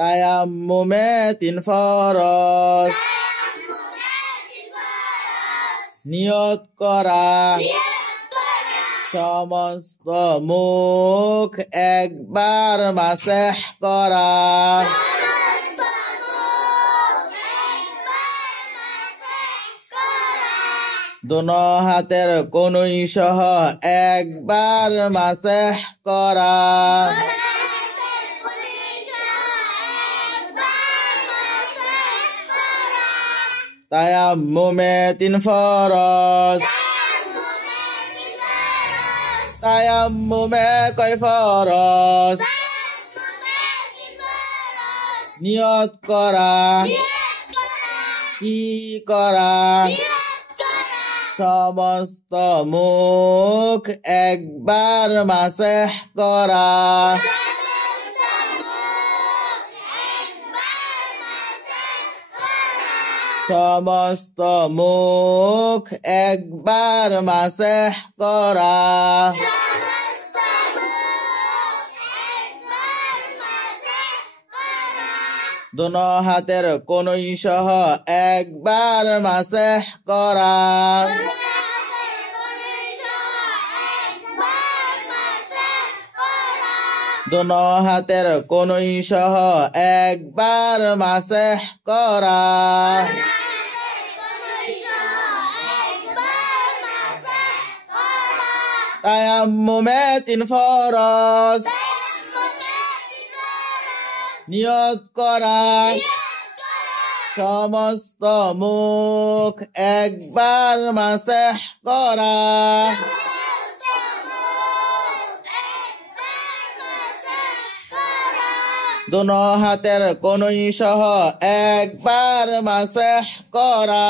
তায়াম্মুমে 3 ফরজ নিয়ত করা সমস্ত মুখ একবার মাসহ করা দোনো হাতের কনুই সহ একবার মাসহ করা তায়াম্মুমে 3 ফরজ তায়াম্মুমে কয় ফরজ নিয়ত করা কি করা সমস্ত মুখ একবার মাসহ করা সমস্ত মুখ একবার মাসহ করা দোনো হাতের কনুই সহ একবার মাসহ করা দোনো হাতের কনুই সহ একবার মাসহ করা তায়াম্মুমে 3 ফরজ নিয়ত করা সমস্ত মুখ একবার মাসহ করা দোনো হাতের কনুই সহ একবার মাসহ করা